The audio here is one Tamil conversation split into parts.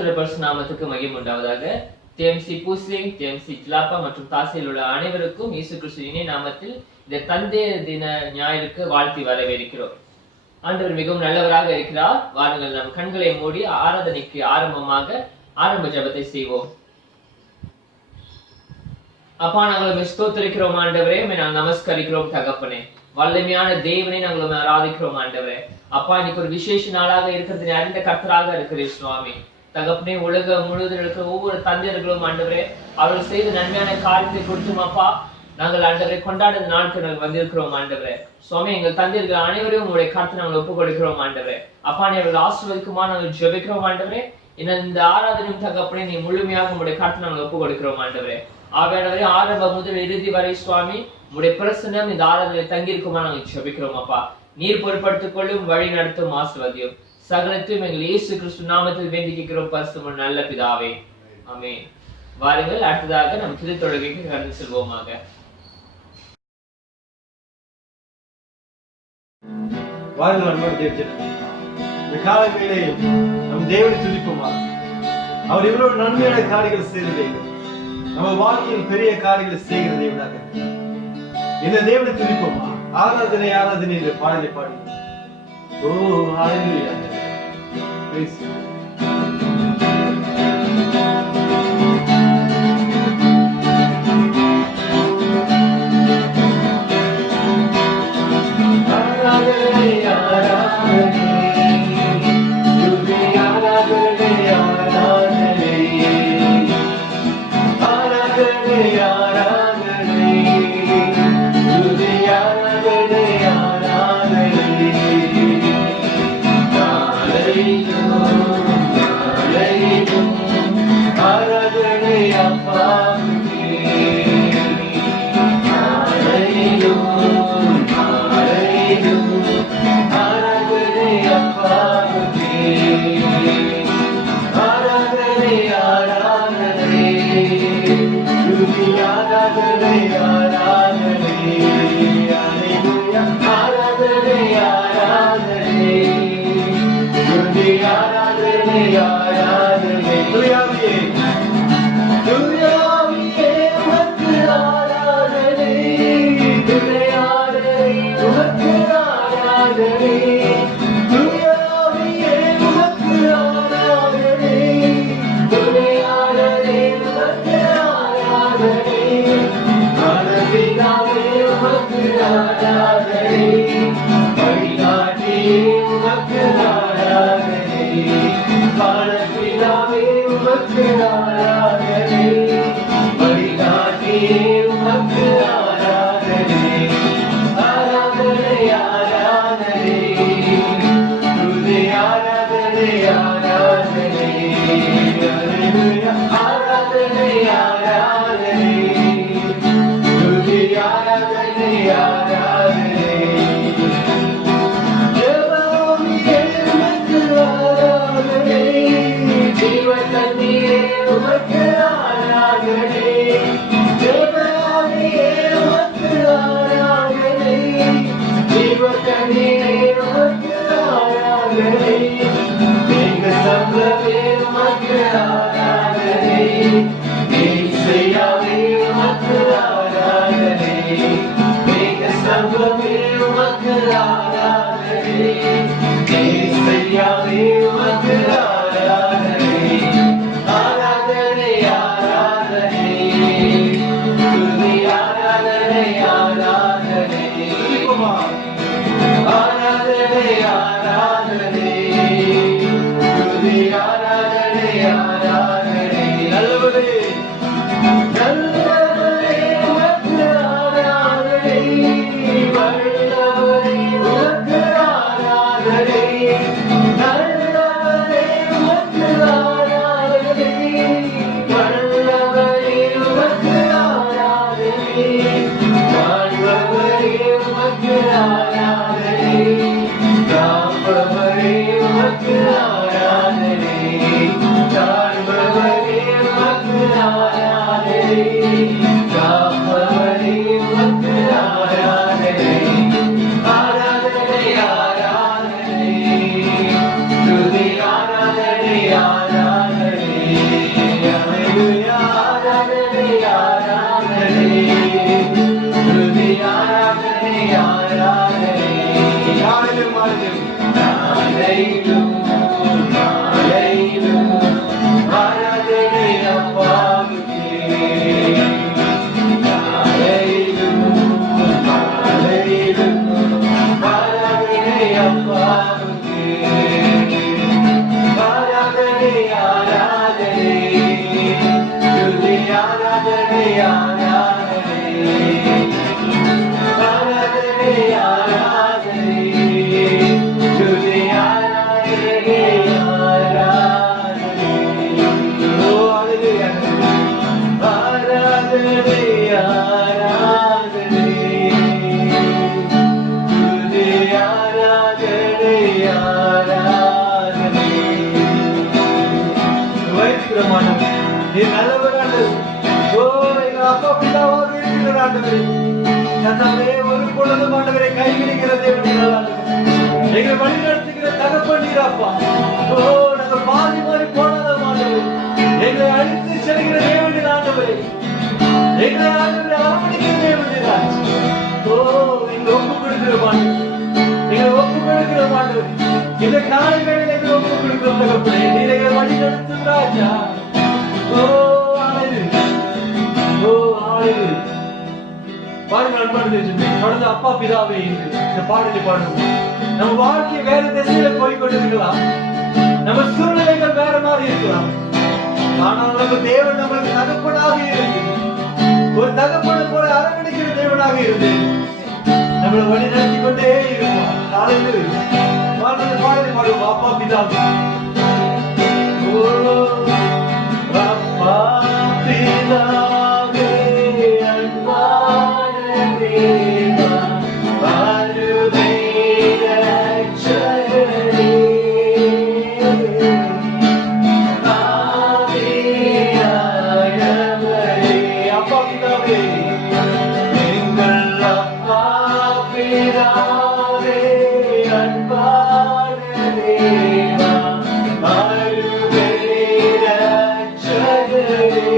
கர்த்தருடைய பரிசுத்த நாமத்துக்கு மகிமை உண்டாவதாக. TMC பூஸ்லிங், TMC ஜிலாப்பா மற்றும் தாசியில் உள்ள அனைவருக்கும் இயேசு கிறிஸ்து இனிய நாமத்தில் இந்த தந்தையர் தின ஞாயிற்கு வாழ்த்தி வரவேற்கிறோம். ஆண்டவர் மிகவும் நல்லவராக இருக்கிறார். வாருங்கள் நம் கண்களை மூடி ஆராதனைக்கு ஆரம்ப ஜெபத்தை செய்வோம். அப்பா, நாங்கள் ஸ்தோத்திரிக்கிறோம் ஆண்டவரே, நாங்கள் நமஸ்கரிக்கிறோம் தகப்பனே. வல்லமையான தேவனை நாங்கள் ஆராதிக்கிறோம் ஆண்டவரே. அப்பா, இன்னைக்கு ஒரு விசேஷ நாளாக இருக்கிறது அறிந்த கர்த்தராக இருக்கிறீர் சுவாமி தகப்பனே. உலகம் முழுவதும் இருக்கிற ஒவ்வொரு தந்தையர்களும் ஆண்டவரே, அவர்கள் செய்த நன்மையான காரியத்தை கொடுத்தும் அப்பா நாங்கள் ஆண்டவரை கொண்டாடுற நாட்கள் நாங்கள் வந்திருக்கிறோம் ஆண்டவரே. சுவாமி, எங்கள் தந்தையர்கள் அனைவரையும் உங்களுடைய கருத்தை நாங்கள் ஒப்புக் கொடுக்கிறோம் ஆண்டவரே. அப்பா, நீ அவர்கள் ஆசீர்வதிக்குமா நாங்கள் ஜெபிக்கிறோம் ஆண்டவரே. இந்த ஆராதனையும் தகப்பனே நீ முழுமையாக உங்களுடைய கருத்தை நாங்கள் ஒப்புக் கொடுக்கிறோம் ஆண்டவரே. ஆவியானவரே, ஆரம்பம் முதல் இறுதி வரை சுவாமி உங்களுடைய பிரசன்னம் இந்த ஆராதனை தங்கியிருக்குமா நாங்கள் ஜெபிக்கிறோம் அப்பா. நீர் பொறுப்படுத்திக் கொள்ளும், வழி நடத்தும், ஆசீர்வதியும். சகலத்தையும் எங்கள் இயேசு கிறிஸ்து நாமத்தில் வேண்டி கேட்கிறோம் பரிசுத்த நல்ல பிதாவே, ஆமென். வாருங்கள், அடுத்ததாக நம் திரு தொழுகைக்கு கடந்து செல்வோமாக. வாருங்கள் அன்பர் தேவஜனமே, இந்த காலை வேளையில் நம் தேவனை துதிப்போமா. அவர் இவ்வளவு நன்மையான காரியங்கள் செய்ததே, நம்ம வாழ்க்கையில் பெரிய காரியங்களை செய்கிறதை விடாக இந்த தேவனை துதிப்போமா. ஆராதனை என்ற பாடலை பாடி ஓ ஹalleluya. Make us கர்த்தாவே ஒரு பொழுதும் ஆண்டவரை கைவிடுகிற தேவன் நீர் அல்ல. எங்களை வழி நடத்துகிற தகப்பன் நீர் அப்பா. ஓ நாங்கள் பாதி மாறி போனத ஆண்டவரே, எங்களை அழித்து செல்கிற தேவன் நீர் ஆண்டவரே, எங்களை ஆண்டவரை அரவணைக்கிற தேவன் நீர் ஆச்சு. ஓ எங்களை ஒப்பு கொடுக்கிற ஆண்டவரே, எங்களை ஒப்பு கொடுக்கிற ஆண்டவரே, இந்த காலை வேளையில எங்களை ஒப்பு கொடுக்கிற தகப்பனே, நீர் எங்களை வழி நடத்தும் ராஜா. ஓ ஹalleluya, ஓ ஹalleluya. பாருங்கள் அன்பான தேவனே, தொடர்ந்து அப்பா பிதாவே என்று இந்த பாடலை பாடுவோம். நம்ம வாழ்க்கை வேற திசையில போய்கொண்டிருக்கலாம், நம்ம சூழ்நிலைகள் வேற மாதிரி இருக்கலாம், ஆனால் நம்ம தேவன் நம்மளுக்கு தகப்பனாக இருந்து, ஒரு தகப்பனை போல அரவணைக்கிற தேவனாக இருந்து நம்மளை வழி நடத்தி கொண்டே இருப்பார். ஹalleluya. பாடலை பாடுவோம். அப்பா பிதாவே, ஓ அப்பா பிதாவே அன்பான தேவா, அருமை ரட்சகரே, ஆவியானவரே. அப்பா பிதாவே, எங்கள் அப்பா பிதாவே அன்பான தேவா, அருமை ரட்சகரே,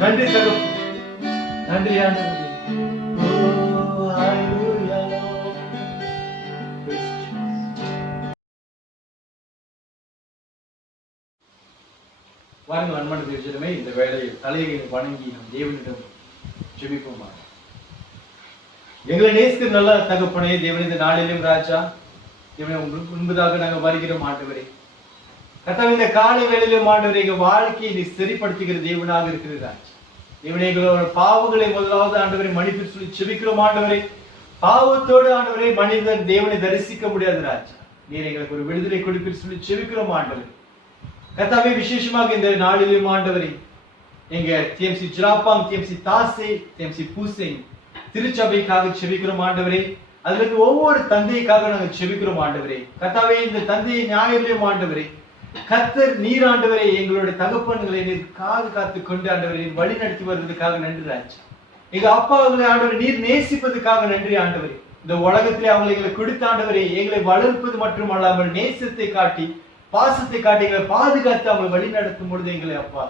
நன்றி தகப்பனே, நன்றி ஆண்டவரே. வாருங்கள் அன்பான தேவஜனமே, இந்த வேளையில் தலையை வணங்கி நம் தேவனிடம் ஜெபிப்போமா. எங்களை நேசிக்கிற நல்ல தகப்பனே, தேவன் இந்த நாளிலும் ராஜா, தேவனை உங்களுக்கு முன்பதாக நாங்கள் வருகிறோம் ஆண்டவரே. கர்த்தாவே, இந்த காலை வேளையிலும் ஆண்டவரே, எங்க வாழ்க்கையை நீ சரிப்படுத்துகிற தேவனாக இருக்கிற ராஜா. தேவனே, எங்களோட பாவங்களை முதலாவது ஆண்டவரை மன்னிப்பு சொல்லி செபிக்கிறோம் ஆண்டவரே. பாவத்தோடு ஆண்டவரே மனிதன் தேவனை தரிசிக்க முடியாது ராஜா. நீர் எங்களுக்கு ஒரு விடுதலை கொடுப்பீர் சொல்லி செபிக்கிறோம் ஆண்டவரே. கர்த்தாவே, விசேஷமாக இந்த நாளிலும் ஆண்டவரே, எங்க TMC ஜிராப்பாங், TMC தாசே, TMC பூசை திருச்சபைக்காக செபிக்கிறோம் ஆண்டவரே. அதுக்கு ஒவ்வொரு தந்தைக்காக நாங்கள் செபிக்கிறோம் ஆண்டவரே. கர்த்தாவே, இந்த தந்தையை ஞாயிறிலும் ஆண்டவரே, கர்த்தர் நீர் ஆண்டவரே எங்களுடைய தகப்பன்களை நீர் காத்து கொண்டு ஆண்டவரை நீர் வழி நடத்தி வருவதற்காக நன்றி ராஜா. எங்க அப்பாவுகளை ஆண்டவரை நீர் நேசிப்பதற்காக நன்றி ஆண்டவரே. இந்த உலகத்திலே அவங்களை எங்களை கொடுத்த ஆண்டவரே, எங்களை வளர்ப்பது மட்டும் அல்லாமல் நேசத்தை காட்டி பாசத்தை காட்டி எங்களை பாதுகாத்து அவங்களை வழி நடத்தும் பொழுது எங்களை அப்பா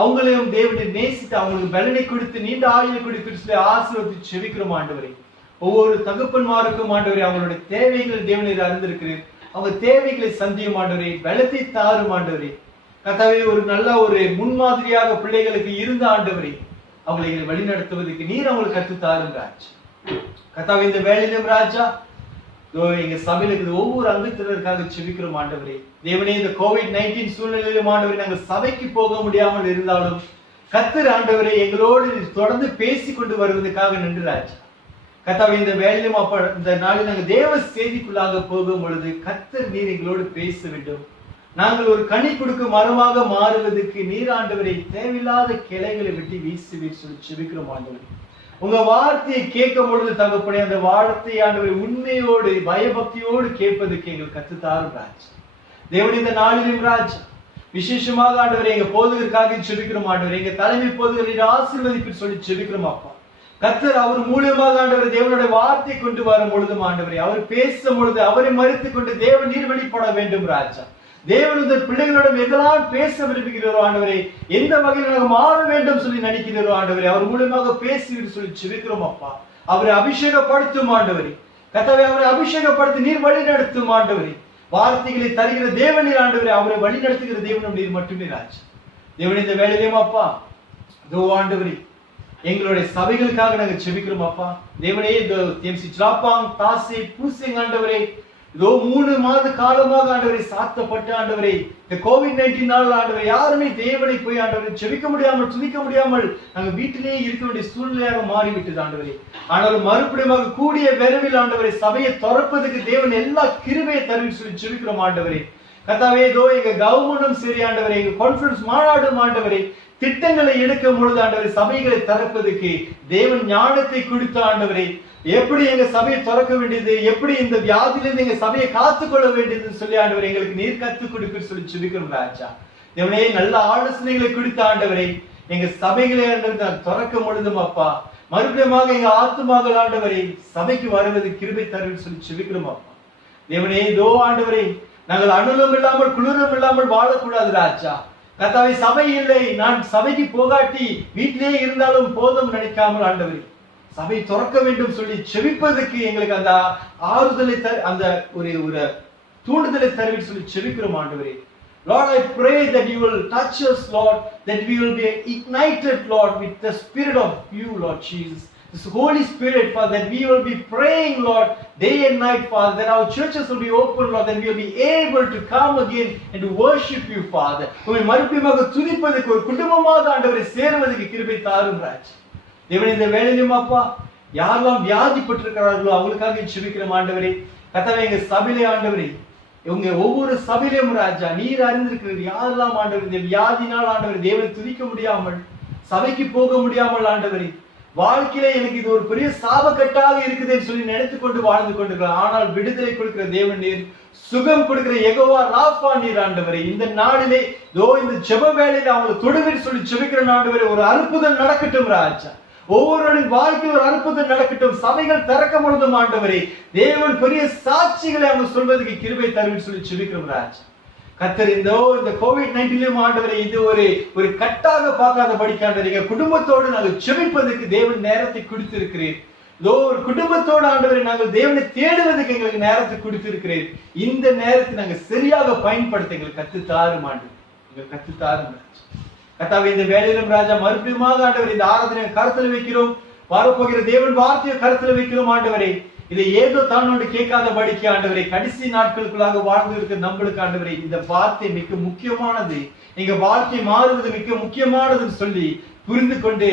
அவங்களையும் தேவனை நேசித்து அவங்களுக்கு பலனை கொடுத்து நீண்ட ஆயுளை கொடுத்து ஆசீர்வதித்து செபிக்கிறோம் ஆண்டவரே. ஒவ்வொரு தகப்பன்மாருக்கும் ஆண்டவரே அவங்களுடைய தேவைகள் தேவனை அறிந்திருக்கிறேன். அவங்க தேவைகளை சந்தியும் ஆண்டவரே, பலத்தை தாரும் ஆண்டவரே. கர்த்தாவே, ஒரு நல்ல ஒரு முன்மாதிரியாக பிள்ளைகளுக்கு இருந்த ஆண்டவரே, அவங்களை வழி நடத்துவதற்கு நீர் அவங்களுக்கு கற்று தாரும் ராஜா. கர்த்தாவே, இந்த வேளையிலும் ராஜா, எங்க சபையில ஒவ்வொரு அங்கத்தினருக்காக செபிக்கிறோம் ஆண்டவரே. தேவனே, இந்த COVID-19 சூழ்நிலையிலும் ஆண்டவரே, நாங்கள் சபைக்கு போக முடியாமல் இருந்தாலும் கர்த்தர் ஆண்டவரே எங்களோடு தொடர்ந்து பேசி கொண்டு வருவதற்காக நன்றி ராஜா. கர்த்தாவே, இந்த வேளையிலும் அப்ப இந்த நாளில் நாங்கள் தேவ செய்திக்குள்ளாக போகும் பொழுது கர்த்தர் நீர் எங்களோடு பேச வேண்டும். நாங்கள் ஒரு கனி கொடுக்கும் மரமாக மாறுவதற்கு நீர் ஆண்டவரை தேவையில்லாத கிளைகளை வெட்டி வீசி சொல்லி செபிக்கிறோம் ஆண்டவரே. உங்க வார்த்தையை கேட்கும் பொழுது தகப்பனே, அந்த வார்த்தை ஆண்டவரை உண்மையோடு பயபக்தியோடு கேட்பதற்கு எங்களுக்கு கற்றுத்தாரும் ராஜா. தேவன், இந்த நாளிலும் ராஜா விசேஷமாக ஆண்டவரை எங்க போதகருக்காக செபிக்கிறோம் ஆண்டவரை. எங்க தலைமை போதகர் ஆசீர்வதிப்பு சொல்லி செபிக்கிறோம் அப்பா. கர்த்தர் அவர் மூலமாக ஆண்டவர் தேவனுடைய வார்த்தை கொண்டு வரும் பொழுதும் ஆண்டவரே, அவர் பேசும் பொழுது அவரை மறித்துக் கொண்டு தேவன் நீர் வெளிப்பட வேண்டும் ராஜா. தேவன் இந்த பிள்ளைகளிடம் எதெல்லாம் பேச விரும்புகிறோம் ஆண்டவரே, எந்த வகையில் நாங்கள் மாற வேண்டும் சொல்லி நினைக்கிறோம் ஆண்டவரே, அவர் மூலமாக பேசிவிட்டு சொல்லி செபிக்கிறோம் அப்பா. அவரை அபிஷேகப்படுத்தும் ஆண்டவரே. கர்த்தாவே, அவரை அபிஷேகப்படுத்தி நீர் வழி நடத்தும் ஆண்டவரே. வார்த்தைகளை தருகிற தேவன் நீர் ஆண்டவரே, அவரை வழி நடத்துகிற தேவனும் நீர் மட்டுமே ராஜா. தேவன், இந்த வேளையிலும் அப்பா ஆண்டவரே எங்களுடைய சபைகளுக்காக நாங்கள் செபிக்கிறோம் அப்பா. தேவனே, இந்த TMC ஜிராப்பாங், தாசே, பூசை ஆண்டவரே, இதோ 3 மாத காலமாக ஆண்டவரை சாத்தப்பட்ட ஆண்டவரை, இந்த COVID-19 ஆண்டவரை யாருமே தேவனை போய் ஆண்டவரை செபிக்க முடியாமல் துதிக்க முடியாமல் நாங்கள் வீட்டிலேயே இருக்க வேண்டிய சூழ்நிலையாக மாறிவிட்டது ஆண்டவரே. ஆனாலும் மறுபடியும் கூடிய விரைவில் ஆண்டவரை சபையை திறப்பதற்கு தேவன் எல்லா கிருபையை தருவி சொல்லி செபிக்கிறோம் ஆண்டவரே. கர்த்தாவே, இதோ எங்க கவர்மெண்டும் சரி ஆண்டவரே, எங்க கான்ஃபரன்ஸ் மாநாடும் ஆண்டவரை திட்டங்களை எடுக்கும் பொழுது ஆண்டவரை சபைகளை திறப்பதற்கு தேவன் ஞானத்தை கொடுத்த ஆண்டவரை, எப்படி எங்க சபையை திறக்க வேண்டியது, எப்படி இந்த வியாதியிலிருந்து எங்க சபையை காத்துக்கொள்ள வேண்டியதுன்னு சொல்லி ஆண்டவரை எங்களுக்கு நீர் கற்றுக் கொடுக்க சொல்லி சொல்லிக்கிறோம் ராஜா. தேவனே, நல்ல ஆலோசனைகளை கொடுத்த ஆண்டவரை எங்க சபைகளை திறக்கும் பொழுதும் அப்பா மறுபடியும் எங்க ஆத்துமாக ஆண்டவரை சபைக்கு வருவது கிருபை தருன்னு சொல்லி சொல்லிக்கிறோம் அப்பா. தேவனே, இதோ ஆண்டவரை நாங்கள் அனலும் இல்லாமல் குளிரும் இல்லாமல் வாழக்கூடாது ராஜா. கர்த்தாவே, சபை இல்லை, நான் சபைக்கு போகாட்டி வீட்டிலேயே இருந்தாலும் போதும் நினைக்காமல் ஆண்டவரே, சபை திறக்க வேண்டும் சொல்லி செபிப்பதற்கு எங்களுக்கு அந்த ஆறுதலை அந்த ஒரு தூண்டுதலை தருவி சொல்லி செபிக்கிறோம் ஆண்டவரே. Lord, I pray that you will touch us, Lord, that we will be ignited, Lord, with the Spirit of you, Lord Jesus. This Holy Spirit, Father, that we will be praying, Lord, day and night, Father, that our churches will be open, Lord, that we will be able to come again and to worship you, Father. உம்மை மறுபடியும் துதிப்பதற்கு ஒரு குடும்பமாக ஆண்டவரை சேருவதற்கு கிருபை தாரும் ராஜ். தேவனே, இந்த வேளையிலும் அப்பா, யாரெல்லாம் வியாதிப்பட்டிருக்கிறார்களோ அவங்களுக்காக ஜெபிக்கிறோம் ஆண்டவரே. கர்த்தாவே, எங்க சபையிலே ஆண்டவரே, இவங்க ஒவ்வொரு சபையிலும் ராஜா நீர் அறிந்திருக்கிறது யாரெல்லாம் ஆண்டவர் இந்த வியாதினால் ஆண்டவர் தேவனை துதிக்க முடியாமல், சபைக்கு போக முடியாமல் ஆண்டவரே, வாழ்க்கையில எனக்கு இது ஒரு பெரிய சாபக்கட்டாக இருக்குதுன்னு சொல்லி நினைத்துக் கொண்டு வாழ்ந்து கொண்டிருக்கிறார். ஆனால் விடுதலை கொடுக்கிற தேவன் நீர், சுகம் கொடுக்கிற யெகோவா ராஃபா நீர் ஆண்டவரே. இந்த நாளிலே இந்த ஜெப வேளையில அவங்களை தொடுவீர் சொல்லி ஜெபிக்கிற ஆண்டவரே, ஒரு அற்புதம் நடக்கட்டும் ராஜா. ஒவ்வொருவரின் வாழ்க்கையில் ஒரு அற்புதம் நடக்கட்டும். சபைகள் திறக்க முழுதும் ஆண்டவரே, தேவன் பெரிய சாட்சிகளை அவங்க சொல்வதற்கு கிருபை தருவின்னு சொல்லி ஜெபிக்கிறோம் ராஜா. கர்த்தர், இந்த கோவிட்-19 ஆண்டவரே, இது ஒரு கட்டாக பார்க்காத படிக்காண்டவரீங்க. குடும்பத்தோடு நாங்கள் ஜெபிப்பதற்கு தேவன் நேரத்தை கொடுத்திருக்கிறேன். ஒரு குடும்பத்தோடு ஆண்டவரை நாங்கள் தேவனை தேடுவதற்கு எங்களுக்கு நேரத்தை கொடுத்திருக்கிறேன். இந்த நேரத்தை நாங்கள் சரியாக பயன்படுத்த எங்களுக்கு கத்துத்தாரும் ஆண்டவர், எங்களுக்கு கத்துத்தாரும் ராஜா. கர்த்தாவே, இந்த வேளையிலும் ராஜா மறுபடியும் ஆண்டவர் இந்த ஆராதனை கருத்தில் வைக்கிறோம். வரப்போகிற தேவன் வார்த்தையை கருத்தில் வைக்கிறோம் ஆண்டவரே. இதை ஏதோ தானோடு கேட்காத படிக்க ஆண்டவரே, கடைசி நாட்களுக்குள்ளாக வாழ்ந்து இருக்கிற நம்மளுக்கு ஆண்டவரே, இந்த வார்த்தை மிக முக்கியமானது, எங்க வாழ்க்கை மாறுவது மிக முக்கியமானதுன்னு சொல்லி புரிந்து கொண்டு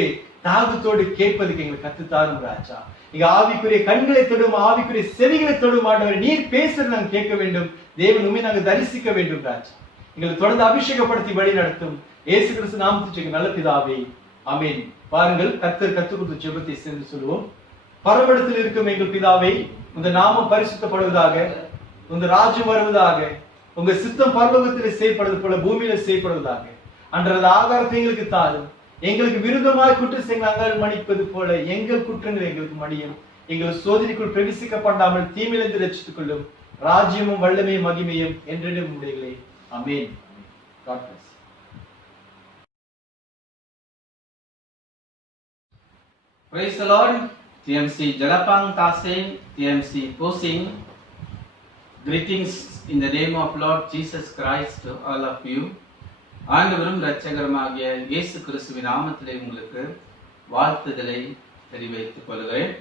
தாகத்தோடு கேட்பதுக்கு எங்களுக்கு கத்துத்தாரும் ராஜா. இங்க ஆவிக்குரிய கண்களை தொடும், ஆவிக்குரிய செவிகளை தொடும் ஆண்டவரே. நீர் பேசுறது நாங்கள் கேட்க வேண்டும். தேவன் உண்மை நாங்கள் தரிசிக்க வேண்டும் ராஜா. எங்களை தொடர்ந்து அபிஷேகப்படுத்தி வழி நடத்தும் இயேசு கிறிஸ்து நாமத்தில் நல்ல பிதாவே, ஆமென். பாருங்கள், கர்த்தர் கற்றுக் கொடுத்த ஜெபத்தை சேர்ந்து சொல்லுவோம். பரமண்டலத்தில் இருக்கும் எங்கள் பிதாவே, உங்க நாமம் பரிசுத்தப்படுவதாக, உங்க ராஜ்யம் வருவதாக, உங்க சித்தம் பரலோகத்திலே செய்யப்படுவது போல பூமியில செய்யப்படுவதாக. அன்றது ஆகாரத்தை எங்களுக்கு தாரும். எங்களுக்கு விருதமாய் குற்றம் செய்தாங்கள் மன்னிப்பது போல எங்கள் குற்றங்கள் எங்களுக்கு மன்னியும். எங்கள் சோதனைக்குள் பிரவேசிக்க பண்ணாமல் தீமையிலிருந்து ரட்சித்துக் கொள்ளும். ராஜ்யமும் வல்லமையும் மகிமையும் என்றென்றும் உடையங்களே. ஆமென். God bless. Praise the Lord. TMC Jalapang Tasing, TMC Posing. Greetings in the name of Lord Jesus Christ to all of you. ஆண்டவரும் இரட்சகருமாகிய இயேசு கிறிஸ்துவின் நாமத்திலே உங்களுக்கு வாழ்த்துதலை தெரிவித்துக் கொள்கிறேன்.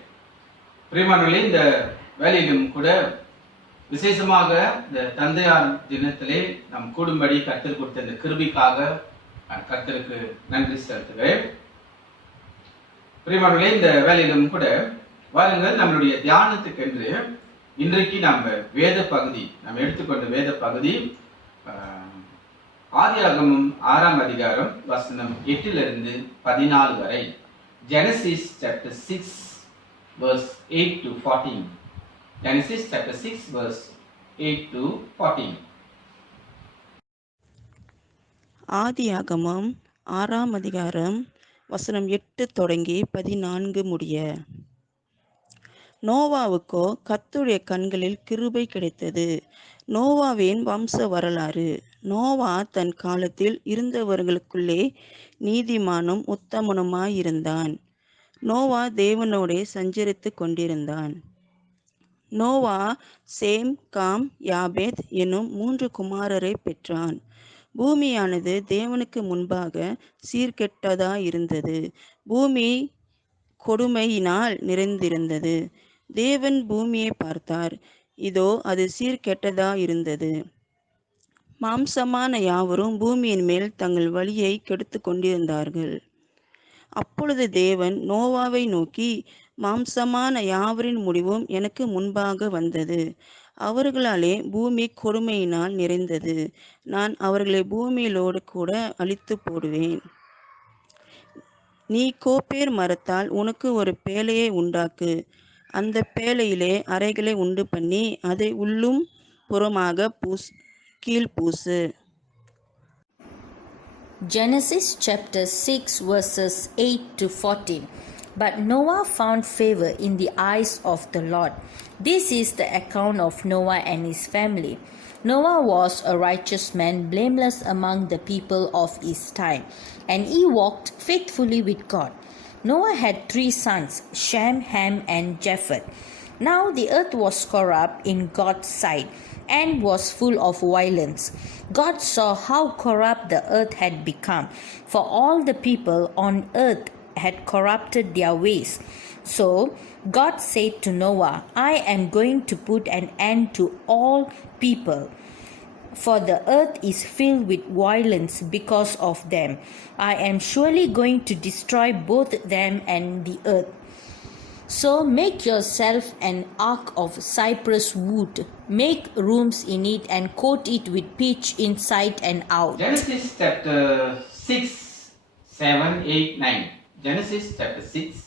பிரியமானவர்களே, இந்த வேளையிலும் கூட விசேஷமாக இந்த தந்தையார் தினத்திலே நாம் கூடும்படி கர்த்தர் கொடுத்த இந்த கிருபைக்காக கர்த்தருக்கு நன்றி செலுத்துகிறேன். பிரியமானவர்களே, இந்த வேளையிலும் கூட வாருங்கள், நம்மளுடைய தியானத்துக்கென்று இன்றைக்கு நாம் வேத பகுதி, நாம் எடுத்துக்கொண்ட வேத பகுதி ஆதியாகமம் 6ஆம் அதிகாரம் வசனம் 8 - 14 வரை. Genesis chapter 6 verse 8 to 14. Genesis chapter 6 verse 8 to 14. ஆதியாகமம் 6ஆம் அதிகாரம் வசனம் 8 தொடங்கி 14 முடிய. நோவாவுக்கோ கர்த்தருடைய கண்களில் கிருபை கிடைத்தது. நோவாவின் வம்ச வரலாறு. நோவா தன் காலத்தில் இருந்தவர்களுக்குள்ளே நீதிமானும் உத்தமனுமாயிருந்தான். நோவா தேவனோடே சஞ்சரித்து கொண்டிருந்தான். நோவா சேம், காம், யாபேத் என்னும் 3 குமாரரை பெற்றான். பூமியானது தேவனுக்கு முன்பாக சீர்கெட்டதாயிருந்தது. பூமி கொடுமையினால் நிறைந்திருந்தது. தேவன் பூமியை பார்த்தார், இதோ அது சீர்கெட்டதாயிருந்தது. மாம்சமான யாவரும் பூமியின் மேல் தங்கள் வழியை கெடுத்து கொண்டிருந்தார்கள். அப்பொழுது தேவன் நோவாவை நோக்கி, மாம்சமான யாவரின் முடிவும் எனக்கு முன்பாக வந்தது. அவர்களாலே பூமி கொடுமையினால் நிறைந்தது. நான் அவர்களை பூமியிலோடு கூட அழித்து போடுவேன். நீ கோப்பேர் மரத்தால் உனக்கு ஒரு பேழையை உண்டாக்கு. அந்த பேழையிலே அறைகளை உண்டு பண்ணி அதை உள்ளும் புறமாக கீழ் பூசு. Genesis chapter 6 verses 8 to 14. But Noah found favor in the eyes of the Lord. This is the account of Noah and his family. Noah was a righteous man, blameless among the people of his time, and he walked faithfully with God. Noah had 3 sons, Shem, Ham, and Japheth. Now the earth was corrupt in God's sight and was full of violence. God saw how corrupt the earth had become, for all the people on earth had corrupted their ways. So God said to Noah, I am going to put an end to all people, for the earth is filled with violence because of them. I am surely going to destroy both them and the earth. So make yourself an ark of cypress wood, make rooms in it, and coat it with pitch inside and out. Genesis chapter 6, 7, 8, 9. Genesis chapter 6,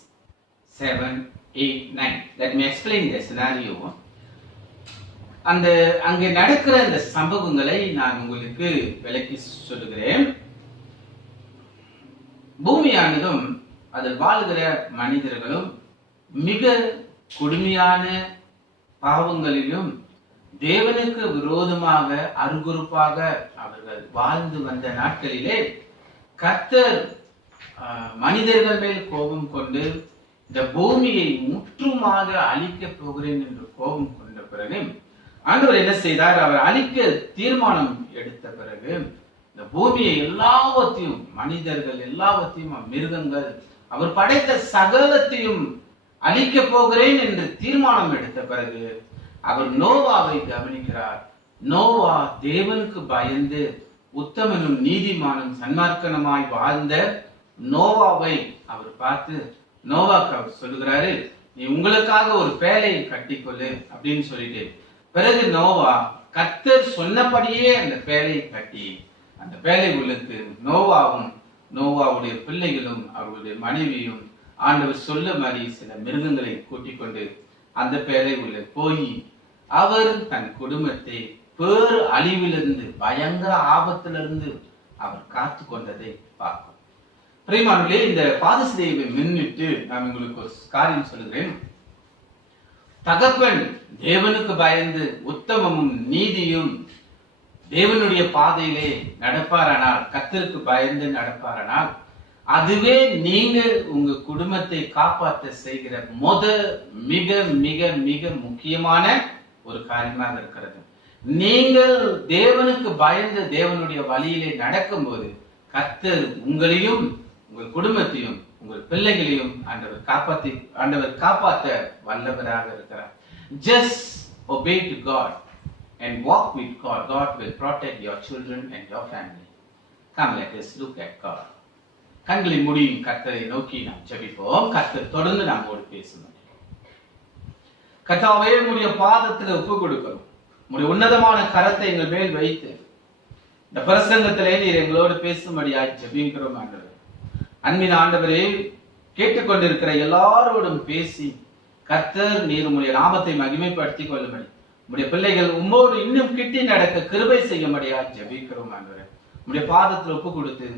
7, 8, 9. Let me explain the scenario. அங்கே நடக்கிற அந்த சம்பவங்களை நான் உங்களுக்கு விளக்கி சொல்லுகிறேன். பூமியானதும் அதில் வாழ்கிற மனிதர்களும் மிக கொடுமையான பாவங்களிலும் தேவனுக்கு விரோதமாக அருகுறுப்பாக அவர்கள் வாழ்ந்து வந்த நாட்களிலே கர்த்தர் மனிதர்கள் மேல் கோபம் கொண்டு இந்த பூமியை முற்றுமாக அழிக்கப் போகிறேன் என்று கோபம் கொண்ட பிறகு ஆண்டவர் என்ன செய்தார்? அவர் அழிக்க தீர்மானம் எடுத்த பிறகு இந்த பூமியை எல்லாவற்றையும், மனிதர்கள் எல்லாவற்றையும், மிருகங்கள், அவர் படைத்த சகலத்தையும் அழிக்க போகிறேன் என்று தீர்மானம் எடுத்த பிறகு அவர் நோவாவை கவனிக்கிறார். நோவா தேவனுக்கு பயந்து உத்தமனும் நீதிமானும் சன்மார்க்கனமாய் வாழ்ந்த நோவாவை அவர் பார்த்து நோவாக்கு அவர் சொல்லுகிறாரு, நீ உங்களுக்காக ஒரு பேழையை கட்டிக்கொள்ளு அப்படின்னு சொல்லிட்டு, பிறகு நோவா கர்த்தர் சொன்னபடியே அந்த பேழையை கட்டி அந்த பேழை உள்ளுக்கு நோவாவும் நோவாவுடைய பிள்ளைகளும் அவருடைய மனைவியும் ஆண்டவர் சொல்ல மாதிரி சில மிருகங்களை கூட்டிக் கொண்டு அந்த பேழை உள்ள போய் அவர் தன் குடும்பத்தை பேர் அழிவிலிருந்து, பயங்கர ஆபத்திலிருந்து அவர் காத்து கொண்டதை பார்க்கும். பிரியமானவர்களே, இந்த பாதசிதையை முன்னிட்டு நான் உங்களுக்கு ஒரு காரியம் சொல்லுகிறேன். தகப்பன் தேவனுக்கு பயந்து உத்தமமும் நீதியும் தேவனுடைய பாதையிலே நடப்பாரானால், கர்த்தருக்கு பயந்து நடப்பாரானால், அதுவே நீங்கள் உங்க குடும்பத்தை காப்பாற்ற செய்கிற மிக மிக மிக முக்கியமான ஒரு காரியமாக இருக்கிறது. நீங்கள் தேவனுக்கு பயந்து தேவனுடைய வழியிலே நடக்கும்போது கர்த்தர் உங்களையும் உங்கள் குடும்பத்தையும் உங்கள் பிள்ளைகளையும் ஆண்டவர் காப்பாற்ற வல்லவராக இருக்கிறார். Just obey to God and walk with God. God will protect your children and your family. Come, let us look at God. கண்களை மூடியும் கர்த்தரை நோக்கி நாம் ஜெபிப்போம். கர்த்தர் தொடர்ந்து நம்மோடு பேசும். கர்த்தாவே, உம்முடைய பாதத்தில் ஒப்பு கொடுக்கிறோம். உம்முடைய உன்னதமான கரத்தை எங்கள் மேல் வைத்து இந்த பிரசங்கத்திலே நீர் எங்களோடு பேசும்படியாய் ஜெபிக்கிறோம். ஆண்டவரே, அன்பின் ஆண்டவரே, கேட்டுக்கொண்டிருக்கிற எல்லாரோடும் பேசி கர்த்தர் நீர் உம்முடைய நாமத்தை மகிமைப்படுத்திக் கொள்ளும்படி உம்முடைய பிள்ளைகள் உம்மோடு இன்னும் கிட்டி நடக்க கிருபை செய்யும்படியாய் ஜெபிக்கிறோம். ஆண்டவரே, உம்முடைய பாதத்தில் ஒப்பு கொடுத்து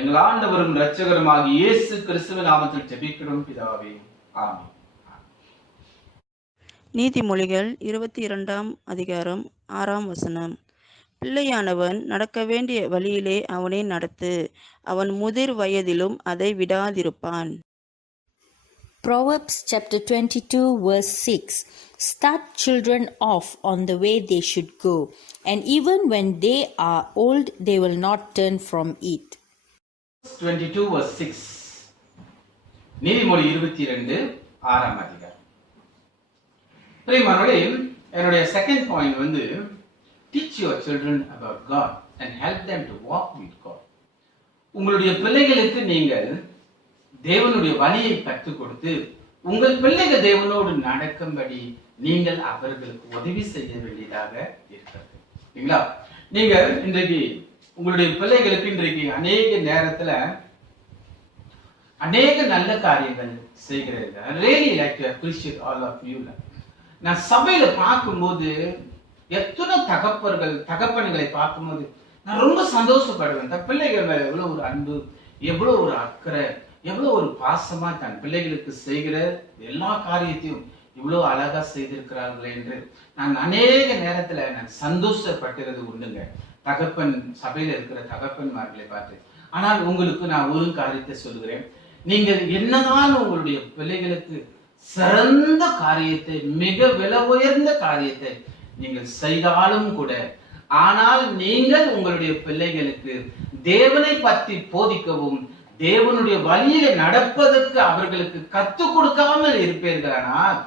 எங்கள் ஆண்டவரும் இரட்சகருமாகி இயேசு கிறிஸ்துவின் நாமத்தில் ஜெபிக்கிறோம் பிதாவே, ஆமென். நீதிமொழிகள் 22 அதிகாரம் 6 பிள்ளையானவன் நடக்க வேண்டிய வழியிலே அவனை நடத்து, அவன் முதிர் வயதிலும் அதை விடாதிருப்பான். Proverbs chapter 22 verse 6. Start children off on the way they should go, and even when they are old, they will not turn from it. 22 verse 6. நீதிமொழி 22 6 அதிகாரம். பிரியமானவர்களே, என்னுடைய second point teach your children about God and help them to walk with God. உங்களுடைய பிள்ளைகளுக்கு நீங்கள் தேவனுடைய வழியை கற்றுக் கொடுத்து உங்கள் பிள்ளைகள் தேவனோடு நடக்கும்படி நீங்கள் அவர்களுக்கு உதவி செய்ய வேண்டியதாக இருக்கிறது. இல்லைங்களா? நீங்கள் இன்றைக்கு உங்களுடைய பிள்ளைகளுக்கு இன்றைக்கு அநேக நேரத்துல அநேக நல்ல காரியங்கள் செய்கிறீர்கள். I really like to appreciate all of you. நான் சபையில பார்க்கும்போது எத்தனை தகப்பன்களை பார்க்கும்போது நான் ரொம்ப சந்தோஷப்படுவேன். தன் பிள்ளைகள் மேல எவ்வளவு ஒரு அன்பு, எவ்வளவு ஒரு அக்கறை, எவ்வளவு ஒரு பாசமா தன் பிள்ளைகளுக்கு செய்கிற எல்லா காரியத்தையும் இவ்வளவு அழகா செய்திருக்கிறார்கள் என்று நான் அநேக நேரத்துல நான் சந்தோஷப்பட்டுறது உண்டுங்க, தகப்பன் சபையில இருக்கிற தகப்பன்மார்களை பார்த்து. ஆனால் உங்களுக்கு நான் ஒரு காரியத்தை சொல்கிறேன், நீங்கள் என்னதான் உங்களுடைய பிள்ளைகளுக்கு சிறந்த காரியத்தை, மிக விலை உயர்ந்த காரியத்தை நீங்கள் செய்தாலும் கூட, ஆனால் நீங்கள் உங்களுடைய பிள்ளைகளுக்கு தேவனை பற்றி போதிக்கவும் தேவனுடைய வழியில நடப்பதற்கு அவர்களுக்கு கற்றுக் கொடுக்காமல் இருப்பீர்களானால்,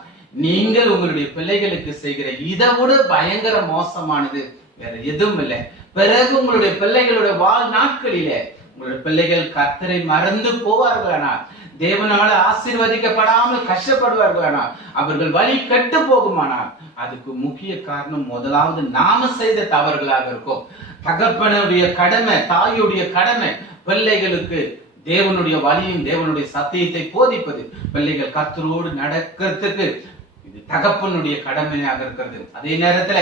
நீங்கள் உங்களுடைய பிள்ளைகளுக்கு செய்கிற இதை விட பயங்கர மோசமானது வேற எதுவும் இல்லை. பிறகு உங்களுடைய பிள்ளைகளுடைய வாழ் நாட்களிலே உங்களுடைய பிள்ளைகள் கர்த்தரை மறந்து போவார்களானால், தேவனால ஆசீர்வதிக்கப்படாமல் கஷ்டப்படுவார்களானால், அவர்கள் வழி கெட்டு போகுமானால், அதுக்கு முக்கிய காரணம் முதலாவது நாம செய்த தவறுகளாக இருக்கும். தகப்பனுடைய கடமை, தாயுடைய கடமை பிள்ளைகளுக்கு தேவனுடைய வழியும் தேவனுடைய சத்தியத்தை போதிப்பது. பிள்ளைகள் கர்த்தரோடு நடக்கிறதுக்கு இது தகப்பனுடைய கடமையாக இருக்கிறது. அதே நேரத்துல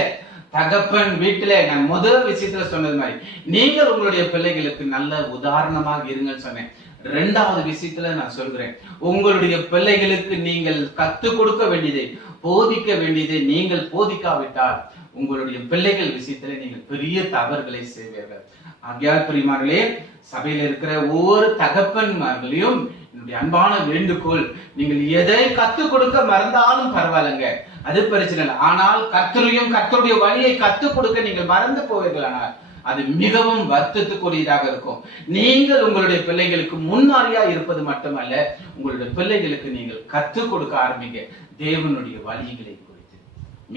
தகப்பன் வீட்டில நான் முதல் விஷயத்துல சொன்னது மாதிரி நீங்கள் உங்களுடைய பிள்ளைகளுக்கு நல்ல உதாரணமாக இருங்கன்னு சொன்னேன். இரண்டாவது விஷயத்துல நான் சொல்கிறேன், உங்களுடைய பிள்ளைகளுக்கு நீங்கள் கற்றுக் கொடுக்க வேண்டியதை, போதிக்க வேண்டியதை நீங்கள் போதிக்காவிட்டால் உங்களுடைய பிள்ளைகள் விஷயத்துல நீங்கள் பெரிய தவறுகளை செய்வீர்கள். ஆகையால் பிரியமானவர்களே, சபையில் இருக்கிற ஒவ்வொரு தகப்பன்மார்களையும் என்னுடைய அன்பான வேண்டுகோள், நீங்கள் எதை கற்றுக் கொடுக்க மறந்தாலும் பரவாயில்லைங்க, அது பிரச்சனை இல்லை. ஆனால் கர்த்தரையும் கர்த்தருடைய வழியை கற்றுக் கொடுக்க நீங்கள் மறந்து போவீர்களானால் அது மிகவும் வருத்தத்துக்குரியதாக இருக்கும். நீங்கள் உங்களுடைய பிள்ளைகளுக்கு முன்மாதிரியா இருப்பது மட்டுமல்ல, உங்களுடைய பிள்ளைகளுக்கு நீங்கள் கற்றுக் கொடுக்க ஆரம்பிங்க தேவனுடைய வழிகளை குறித்து.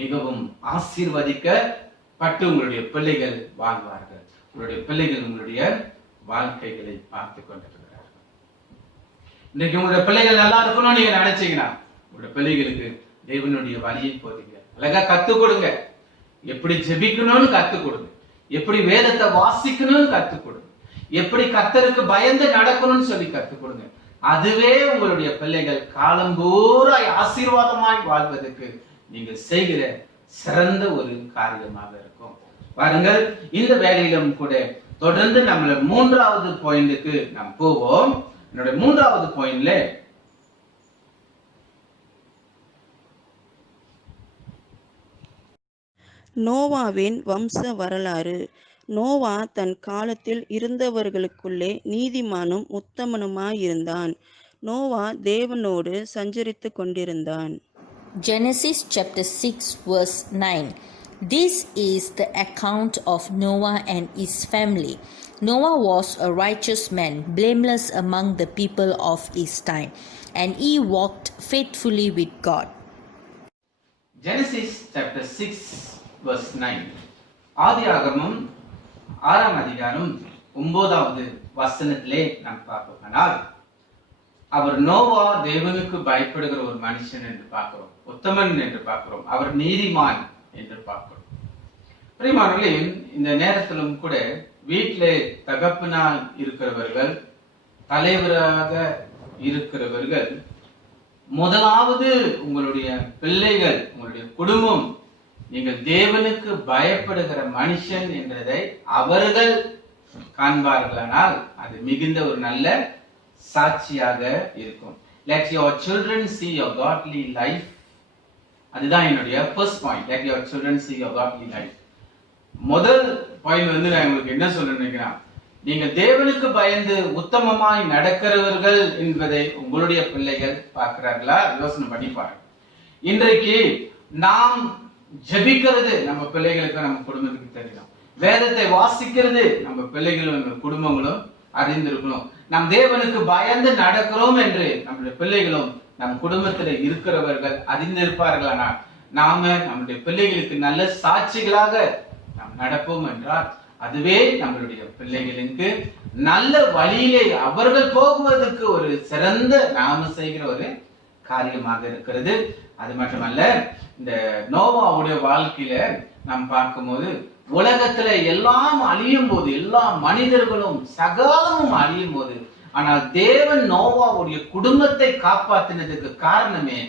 மிகவும் ஆசீர்வதிக்கப்பட்டு உங்களுடைய பிள்ளைகள் வாழ்வார்கள். உங்களுடைய பிள்ளைகள் உங்களுடைய வாழ்க்கைகளை பார்த்து கொண்டிருக்கிறார்கள். இன்னைக்கு உங்களுடைய பிள்ளைகள் நல்லா இருக்கணும்னு நீங்க நினைச்சீங்கன்னா, உங்களுடைய பிள்ளைகளுக்கு தேவனுடைய வழியை போதிங்க, அழகா கத்துக் கொடுங்க. எப்படி ஜெபிக்கணும்னு கத்துக் கொடுங்க, எப்படி வேதத்தை வாசிக்கணும்னு கத்துக் கொடுங்க, எப்படி கர்த்தருக்கு பயந்து நடக்கணும்னு சொல்லி கத்துக் கொடுங்க. அதுவே உங்களுடைய பிள்ளைகள் காலம்பூராய் ஆசீர்வாதமாய் வாழ்வதற்கு நீங்கள் செய்கிற சிறந்த ஒரு காரியமாக இருக்கும். பாருங்கள், இந்த வேலையிலும் கூட தொடர்ந்து நம்மள மூன்றாவது பாயிண்ட்க்கு நாம் போவோம். என்னோட மூன்றாவது பாயிண்ட்ல நோவாவின் வம்ச வரலாறு. நோவா தன் காலத்தில் இருந்தவர்களுக்குள்ளே நீதிமானும் உத்தமனுமாயிருந்தான். நோவா தேவனோடு சஞ்சரித்து கொண்டிருந்தான். Genesis chapter 6 verse 9. This is the account of Noah and his family. Noah was a righteous man, blameless among the people of his time, and he walked faithfully with God. Genesis chapter 6 verse 9. ஆதியாகமம் 6ஆம் அதிகாரம் 9வது வசனத்திலே நாம் பார்ப்போமானால், அவர் நோவா தேவனுக்கு பயப்படுகிற ஒரு மனுஷன் என்று பார்க்கிறோம், உத்தமன் என்று பார்க்கிறோம், அவர் நீதிமான் என்று பார்க்கிறோம். பிரியமானவர்களே, இந்த நேரத்திலும் கூட வீட்டிலே தகப்பனாய் இருக்கிறவர்கள், தலைவராக இருக்கிறவர்கள், முதலாவது உங்களுடைய பிள்ளைகள், உங்களுடைய குடும்பம் நீங்கள் தேவனுக்கு பயப்படுகிற மனுஷன் என்றதை அவர்கள் காண்பார்களானால் அது மிகுந்த ஒரு நல்ல சாட்சியாக இருக்கும். Let your children see your godly life. அதுதான் என்னுடைய first point. Let your children see your godly life. முதல் பாயிண்ட் நான் உங்களுக்கு என்ன சொல்ல நினைக்கிறேன், நீங்க தேவனுக்கு பயந்து உத்தமமாய் நடக்கிறவர்கள் என்பதை உங்களுடைய பிள்ளைகள் பார்க்கிறார்களா? யோசனை பண்ணி பாருங்க. இன்றைக்கு நாம் ஜெபிக்கிறது நம்ம பிள்ளைகளுக்கு, நம்ம குடும்பத்துக்கு தெரியணும். வேதத்தை வாசிக்கிறது நம்ம பிள்ளைகளும் நம்ம குடும்பங்களும் அறிந்திருக்கணும். நம் தேவனுக்கு பயந்து நடக்கிறோம் என்று நம்முடைய பிள்ளைகளும் நம் குடும்பத்தில் இருக்கிறவர்கள் அறிந்திருப்பார்களானால் நாம நம்முடைய பிள்ளைகளுக்கு நல்ல சாட்சிகளாக நாம் நடப்போம் என்றால் அதுவே நம்மளுடைய பிள்ளைகளுக்கு நல்ல வழியிலே அவர்கள் போகுவதற்கு ஒரு சிறந்த நாம செய்கிற ஒரு காரியமாக இருக்கிறது. அது மட்டுமல்ல, இந்த நோவாவுடைய வாழ்க்கையில நாம் பார்க்கும்போது உலகத்துல எல்லாம் அழியும் போது, எல்லா மனிதர்களும் சகலமும் அழியும் போது, ஆனால் தேவன் நோவாவுடைய குடும்பத்தை காப்பாற்றினதுக்கு காரணமே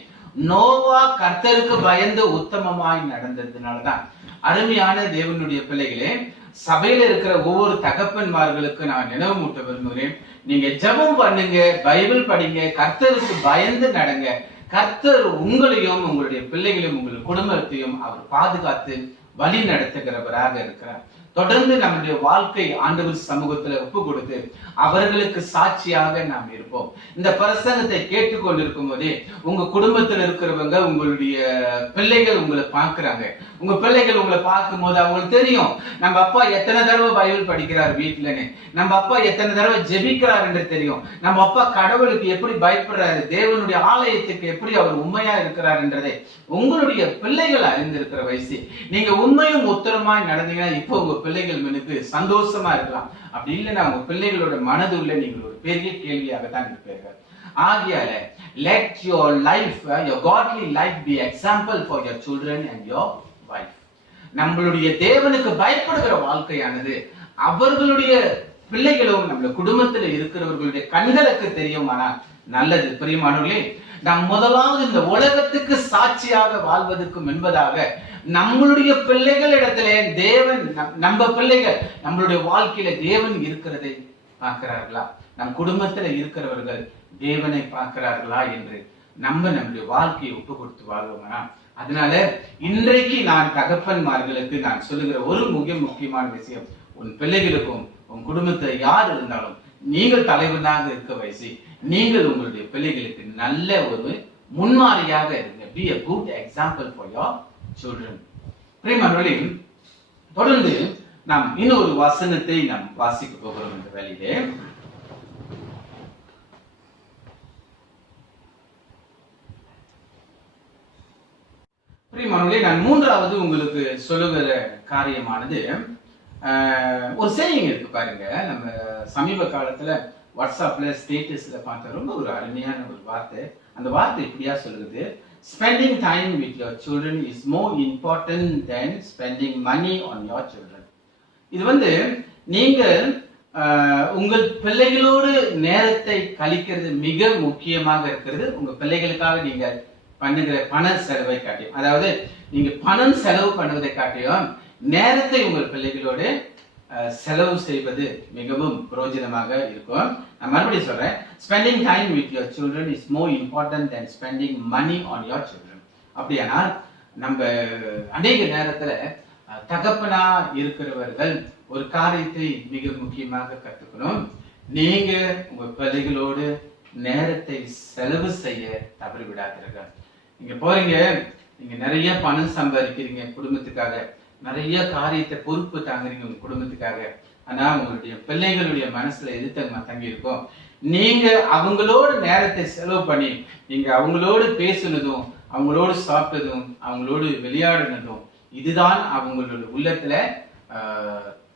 நோவா கர்த்தருக்கு பயந்து உத்தமமாய் நடந்ததுனாலதான். அருமையான தேவனுடைய பிள்ளைகளே, சபையில இருக்கிற ஒவ்வொரு தகப்பன்மார்களுக்கு நான் நினைவூட்ட விரும்புகிறேன். நீங்க ஜெபம் பண்ணுங்க, பைபிள் படிங்க, கர்த்தருக்கு பயந்து நடங்க. கர்த்தர் உங்களையும் உங்களுடைய பிள்ளைகளையும் உங்களுடைய குடும்பத்தையும் அவர் பாதுகாத்து வழி நடத்துகிறவராக இருக்கிறார். தொடர்ந்து நம்முடைய வாழ்க்கை ஆண்டவர் சமூகத்துல ஒப்பு கொடுத்து அவர்களுக்கு சாட்சியாக நாம் இருப்போம். இந்த பிரசங்கத்தை கேட்டுக்கொண்டிருக்கும் போதே உங்க குடும்பத்தில் இருக்கிறவங்க, உங்களுடைய பிள்ளைகள் உங்களை பார்க்கிறாங்க. உங்க பிள்ளைகள் உங்களை பார்க்கும் போது அவங்களுக்கு தெரியும் நம்ம அப்பா எத்தனை தடவை பைபிள் படிக்கிறார் வீட்டுலன்னு, நம்ம அப்பா எத்தனை தடவை ஜெபிக்கிறார் என்று தெரியும், நம்ம அப்பா கடவுளுக்கு எப்படி பயப்படுறாரு, தேவனுடைய ஆலயத்துக்கு எப்படி அவர் உண்மையா இருக்கிறார் என்றதை உங்களுடைய பிள்ளைகள் அறிந்திருக்கிற வயசு. நீங்க உண்மையும் உத்தரமாய் நடந்தீங்கன்னா இப்போ உங்க பிள்ளைகள் மனுக்கு சந்தோஷமா இருக்கலாம். அப்படி இல்லைன்னா உங்க பிள்ளைகளோட மனதுள்ள நீங்கள் ஒரு பெரிய கேள்வியாகத்தான் இருப்பீர்கள். ஆகையால let your life, your godly life be example for your children and your wife. நம்மளுடைய தேவனுக்கு பயப்படுகிற வாழ்க்கையானது அவர்களுடைய பிள்ளைகளும் நம்ம குடும்பத்தில் இருக்கிறவர்களுடைய கண்களுக்கு தெரியுமானால் நல்லது. பிரியமானவர்களே, நாம் முதலாவது இந்த உலகத்துக்கு சாட்சியாக வாழ்வதற்கு முன்பதாக நம்மளுடைய பிள்ளைகளிடத்திலே தேவன், நம்ம பிள்ளைகள் நம்மளுடைய வாழ்க்கையில தேவன் இருக்கிறதை பார்க்கிறார்களா, நம் குடும்பத்துல இருக்கிறவர்கள் தேவனை பார்க்கிறார்களா என்று நம்மளுடைய வாழ்க்கையை ஒப்பு கொடுத்து வாழ்வோம்னா. அதனால இன்றைக்கு நான் தகப்பன்மார்களுக்கு நான் சொல்லுகிற ஒரு முக்கியமான விஷயம், உன் பிள்ளைகளுக்கும் உன் குடும்பத்தை யார் இருந்தாலும் நீங்கள் தலைவனாக இருக்க வயசு, நீங்கள் உங்களுடைய பிள்ளைகளுக்கு நல்ல ஒரு முன்மாதிரியாக இருங்க. Be a good example for your children. பிரியமானவர்களே, தொடர்ந்து நாம் இன்னொரு வசனத்தை நாம் வாசிக்க போகிறோம். இந்த வேளையிலே பிரியமானவர்களே, நான் மூன்றாவது உங்களுக்கு சொல்லுகிற காரியமானது ஒரு சேயிங் இருக்கு பாருங்க. நம்ம சமீப காலத்துல வாட்ஸ்அப்ல ஸ்டேட்டஸ்ல பார்த்த ரொம்ப ஒரு அருமையான ஒரு வார்த்தை. அந்த வார்த்தை இப்படியா சொல்லுது, spending time with your children is more important than spending money on your children. இது நீங்கள் உங்கள் பிள்ளைகளோடு நேரத்தை கழிக்கிறது மிக முக்கியமாக இருக்கிறது. உங்க பிள்ளைகளுக்காக நீங்க பண்ணுகிற பண செலவை காட்டியும், அதாவது நீங்க பணம் செலவு பண்ணுவதை காட்டியும் நேரத்தை உங்கள் பிள்ளைகளோடு செலவு செய்வது மிகவும் பிரயோஜனமாக இருக்கும். நான் மறுபடியும் சொல்றேன், spending time with your children is more important than spending money on your children. அப்படியானால் நம்ம அநேக நேரத்துல தகப்பனா இருக்கிறவர்கள் ஒரு காரியத்தை மிக முக்கியமாக கத்துக்கணும். நீங்க உங்க பிள்ளைகளோடு நேரத்தை செலவு செய்ய தவறி விடாதீர்கள். நீங்க போறீங்க, நீங்க நிறைய பணம் சம்பாதிக்கிறீங்க குடும்பத்துக்காக, நிறைய காரியத்தை பொறுப்பு தாங்குறீங்க உங்க குடும்பத்துக்காக. ஆனா உங்களுடைய பிள்ளைகளுடைய மனசுல எது தங்கி இருக்கும், நீங்க அவங்களோட நேரத்தை செலவு பண்ணி நீங்க அவங்களோடு பேசுனதும், அவங்களோடு சாப்பிட்டதும், அவங்களோடு விளையாடுனதும், இதுதான் அவங்களோட உள்ளத்துல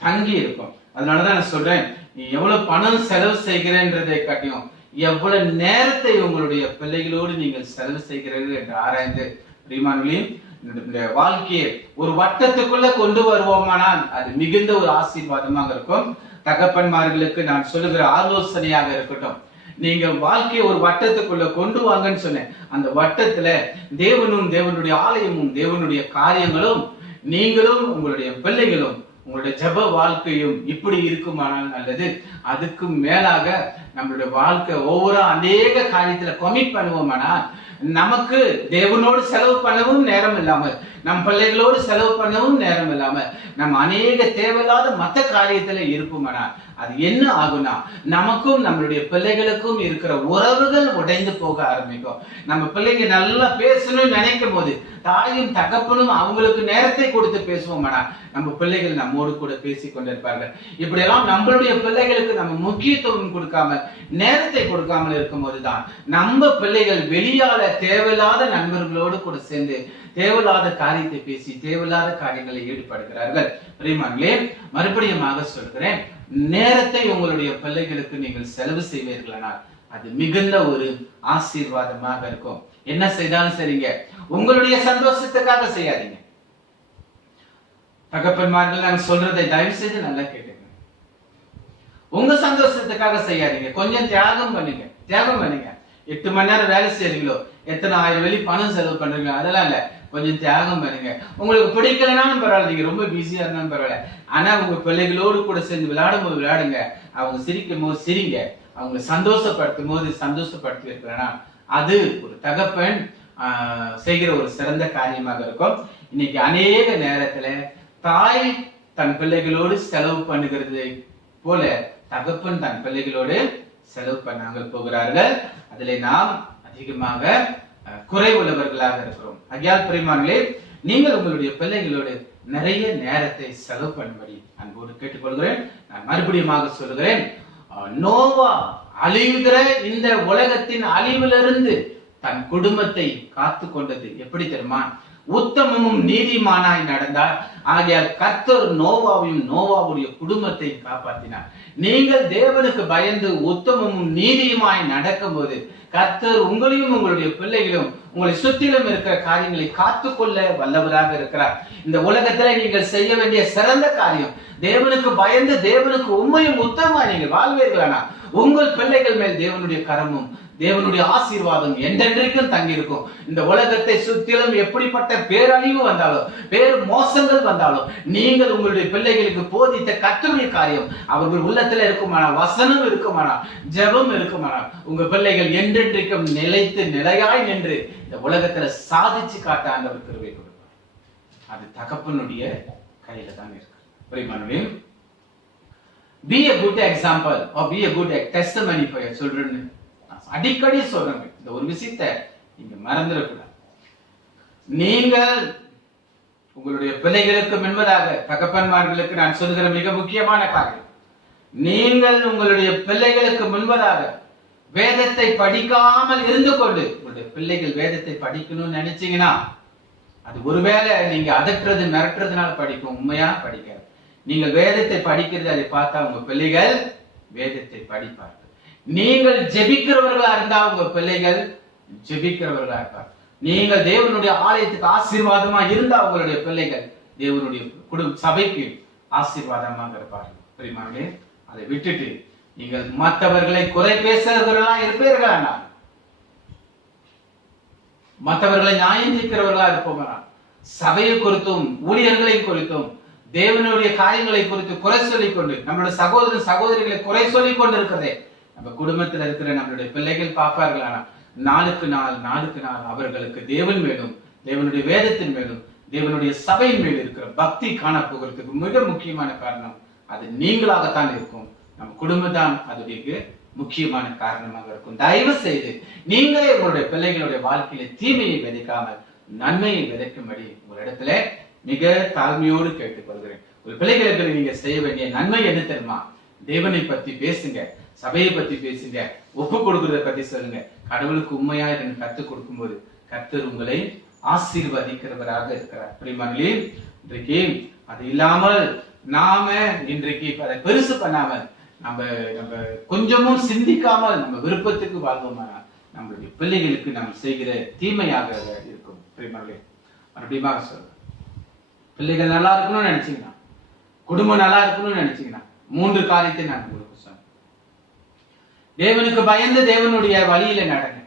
தங்கி இருக்கும். அதனாலதான் நான் சொல்றேன், நீ எவ்வளவு பணம் செலவு செய்கிறன்றதை காட்டியும் எவ்வளவு நேரத்தை உங்களுடைய பிள்ளைகளோடு நீங்கள் செலவு செய்கிறீர்கள் என்று ஆராய்ந்து பிரியமானவர்களே வாழ்க்கையை ஒரு வட்டத்துக்குள்ள கொண்டு வருவோமானால் அது மிகுந்த ஒரு ஆசீர்வாதமாக இருக்கும். தகப்பன்மார்களுக்கு நான் சொல்லுகிற ஆலோசனையாக இருக்கட்டும், நீங்க வாழ்க்கையை ஒரு வட்டத்துக்குள்ள கொண்டு வாங்கன்னு சொன்னேன். அந்த வட்டத்துல தேவனும் தேவனுடைய ஆலயமும் தேவனுடைய காரியங்களும் நீங்களும் உங்களுடைய பிள்ளைகளும் உங்களுடைய ஜெப வாழ்க்கையும் இப்படி இருக்குமானால் நல்லது. அதுக்கு மேலாக நம்மளுடைய வாழ்க்கை ஒவ்வொரு அநேக காரியத்துல கமிட் பண்ணுவோமானால் நமக்கு தேவனோடு செலவு பண்ணவும் நேரம் இல்லாமல், நம் பிள்ளைகளோடு செலவு பண்ணவும் நேரம் இல்லாமல் நம்ம அநேக தேவையில்லாத மற்ற காரியத்துல இருப்போமானால் அது என்ன ஆகும்னா, நமக்கும் நம்மளுடைய பிள்ளைகளுக்கும் இருக்கிற உறவுகள் உடைந்து போக ஆரம்பிக்கும். நம்ம பிள்ளைங்க நல்லா பேசணும்னு நினைக்கும் போது தாயும் தகப்பனும் அவங்களுக்கு நேரத்தை கொடுத்து பேசுவோமானா நம்ம பிள்ளைகள் நம்மோடு கூட பேசி கொண்டிருப்பார்கள். இப்படியெல்லாம் நம்மளுடைய பிள்ளைகளுக்கு நம்ம முக்கியத்துவம் கொடுக்காமல் நேரத்தை கொடுக்காமல் இருக்கும் போதுதான் நம்ம பிள்ளைகள் வெளியால தேவையில்லாத நண்பர்களோடு கூட சேர்ந்து தேவையில்லாத காரியத்தை பேசி தேவையில்லாத காரியங்களில் ஈடுபடுகிறார்கள். பிரியமானவர்களே, மறுபடியும் சொல்கிறேன், நேரத்தை உங்களுடைய பிள்ளைகளுக்கு நீங்கள் செலவு செய்வீர்களானால் அது மிகுந்த ஒரு ஆசீர்வாதமாக இருக்கும். என்ன செய்தாலும் சரிங்க, உங்களுடைய சந்தோஷத்துக்காக செய்யாதீங்க. தகப்பன்மார்கள் நான் சொல்றதை தயவு செய்து நல்லா கேட்டுங்க. உங்க சந்தோஷத்துக்காக செய்யாதீங்க. கொஞ்சம் தியாகம் பண்ணுங்க. 8 மணி நேரம் வேலை செய்றீங்களோ, எத்தனை 1000 வெளி பணம் செலவு பண்றீங்க, அதெல்லாம் இல்ல. கொஞ்சம் தியாகம் பண்ணுங்க. உங்களுக்கு பிடிக்கலனாலும் பரவாயில்ல, நீங்க ரொம்ப பிஸியா இருந்தாலும் பரவாயில்ல, ஆனா உங்க பிள்ளைகளோடு கூட சேர்ந்து விளையாடும் போது விளையாடுங்க. அவங்க சிரிக்கும் போது சிரிங்க. அவங்க சந்தோஷப்படுத்தும் போது சந்தோஷப்படுத்தி இருக்கிறனா அது ஒரு தகப்பன் செய்கிற ஒரு சிறந்த காரியமாக இருக்கும். இன்னைக்கு அநேக நேரத்துல தாய் தன் பிள்ளைகளோடு செலவு பண்ணுகிறது போல தகப்பன் தன் பிள்ளைகளோடு செலவு பண்ணாமல் போகிறார்கள். அதிலே நாம் அதிகமாக குறை உள்ளவர்களாக இருக்கிறோம். ஆகையால் பிரியமானவர்களே, நீங்கள் உங்களுடைய பிள்ளைகளோடு நிறைய நேரத்தை செலவு பண்ணும்படி அன்போடு கேட்டுக்கொள்கிறேன். நான் மறுபடியும் சொல்லுகிறேன், நோவா அழிவுகிற இந்த உலகத்தின் அழிவிலிருந்து தன் குடும்பத்தை காத்து கொண்டது எப்படி தெரியுமா? உத்தமமும் நீதிமானாய் நடந்தார். ஆகையால் கர்த்தர் நோவாவையும் நோவாவுடைய குடும்பத்தை காப்பாற்றினார். நீங்கள் தேவனுக்கு பயந்து உத்தமமும் நீதியுமாய் நடக்கும் போது கர்த்தர் உங்களையும் உங்களுடைய பிள்ளைகளும் உங்களை சுற்றிலும் இருக்கிற காரியங்களை காத்துக்கொள்ள வல்லவராக இருக்கிறார். இந்த உலகத்துல நீங்கள் செய்ய வேண்டிய சிறந்த காரியம் தேவனுக்கு பயந்து தேவனுக்கு உண்மையும் உத்தமமாய் நீங்கள் வாழ்வீர்களானா உங்கள் பிள்ளைகள் மேல் தேவனுடைய கரமும் தேவனுடைய ஆசீர்வாதம் என்றென்றைக்கும் தங்கியிருக்கும். இந்த உலகத்தை சுற்றிலும் எப்படிப்பட்ட பேரழிவு வந்தாலும் பேர் மோசங்கள் வந்தாலும் நீங்கள் உங்களுடைய பிள்ளைகளுக்கு போதித்த கர்த்தருடைய காரியம் அவர்கள் உள்ளத்துல இருக்குமானால், வசனம் இருக்குமானால், ஜெபம் இருக்குமானால், உங்க பிள்ளைகள் என்றென்றைக்கும் நிலைத்து நிலையாய் நின்று இந்த உலகத்துல சாதிச்சு காட்ட ஆண்டவர் கிருபை கொடுப்பார். அது தகப்பனுடைய கையில தான் இருக்கு. பிரியமானவர்களே, be a good example or be a good testimony for your children. அடிக்கடி சொல்றேன், இந்த ஒரு விஷயத்தை நீங்க மறந்துடக்கூடாது. நீங்கள் உங்களுடைய பிள்ளைகளுக்கு முன்பதாக தகப்பன்மார்களுக்கு நான் சொல்லுகிற மிக முக்கியமான காரியம், நீங்கள் உங்களுடைய பிள்ளைகளுக்கு முன்பதாக வேதத்தை படிக்காமல் இருந்து கொண்டு உங்களுடைய பிள்ளைகள் வேதத்தை படிக்கணும்னு நினைச்சீங்கன்னா அது ஒருவேளை நீங்க அதட்டுறது மிரட்டுறதுனால படிக்கும், உண்மையா படிக்காது. நீங்கள் வேதத்தை படிக்கிறது அதை பார்த்தா உங்க பிள்ளைகள் வேதத்தை படிப்பார்கள். நீங்கள் ஜெபிக்கிறவர்களா இருந்தா உங்க பிள்ளைகள் ஜெபிக்கிறவர்களா இருப்பார். நீங்கள் தேவனுடைய ஆலயத்துக்கு ஆசீர்வாதமா இருந்தா உங்களுடைய பிள்ளைகள் தேவனுடைய குடும்ப சபைக்கு ஆசீர்வாதமாக இருப்பார்கள். பிரியமானவர்களே, அதை விட்டுட்டு நீங்கள் மற்றவர்களை குறை பேசுறவர்களா இருப்பீர்களா, மற்றவர்களை நியாயம் தீர்க்கிறவர்களா இருப்போமா, சபையை குறித்தும் ஊழியர்களை குறித்தும் தேவனுடைய காரியங்களை குறித்து குறை சொல்லிக் கொண்டு நம்மளுடைய சகோதர சகோதரிகளை குறை சொல்லிக் கொண்டு இருக்கிறதே நம்ம குடும்பத்தில் இருக்கிற நம்மளுடைய பிள்ளைகள் பார்ப்பார்கள். ஆனா நாளுக்கு நாள் அவர்களுக்கு தேவன் மேலும் தேவனுடைய வேதத்தின் மேலும் தேவனுடைய சபையின் மேல் இருக்கிற பக்தி காணப்போகிறதுக்கு மிக முக்கியமான காரணம் அது நீங்களாகத்தான் இருக்கும். நம்ம குடும்பம் தான் அதுக்கு முக்கியமான காரணமாக இருக்கும். தயவு செய்து நீங்களே உங்களுடைய பிள்ளைகளுடைய வாழ்க்கையில தீமையை விதைக்காமல் நன்மையை விதைக்கும்படி உங்களிடத்துல மிக தாழ்மையோடு கேட்டுக்கொள்கிறேன். ஒரு பிள்ளைகளுக்கு நீங்க செய்ய வேண்டிய நன்மை என்ன தெரியுமா? தேவனை பத்தி பேசுங்க, சபையை பத்தி பேசுங்க, ஒப்பு கொடுக்கிறத பத்தி சொல்லுங்க. கடவுளுக்கு உண்மையா இருந்து கற்றுக் கொடுக்கும் போது கர்த்தர் உங்களை ஆசீர்வதிக்கிறவராக இருக்கிறார். பிரியமானவர்களே, இன்றைக்கு அது இல்லாமல் நாம இன்றைக்கு அதை பெருசு பண்ணாமல் நம்ம கொஞ்சமும் சிந்திக்காமல் நம்ம விருப்பத்துக்கு வாழ்வோமானால் நம்மளுடைய பிள்ளைகளுக்கு நாம் செய்கிற தீமையாக இருக்கும். பிரியமானவர்களே, மறுபடியும் சொல்றேன், பிள்ளைகள் நல்லா இருக்கணும்னு நினைச்சீங்கன்னா, குடும்பம் நல்லா இருக்கணும்னு நினைச்சீங்கன்னா 3 காரியத்தை நான் உங்களுக்கு சொன்னேன். தேவனுக்கு பயந்து தேவனுடைய வழியில நடங்க.